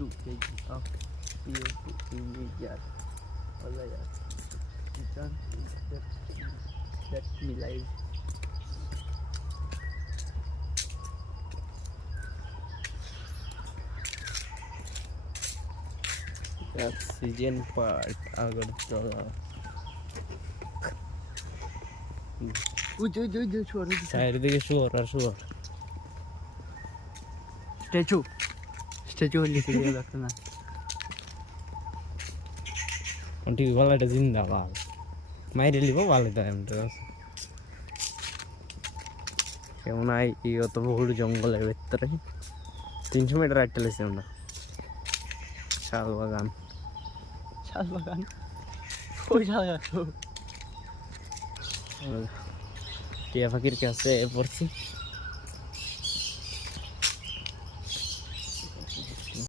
2 kg of CO2 in a year. Allah yaar, you can't that me live. Oxygen part Agartala. চারিদিকে শুয়োর আর শুয়োর। Statue লিখে দিয়ে দেখো না ঠিক গলাটা জিন্দাবাদ মাইরে লিব ভালো তাই কেমন এই অত বহু জঙ্গলের ভেতরে 300 মিটার একটা লেছি আমরা। শাল বাগান ওই শাল গাছ টিয়া পাখির কাছে পড়ছি।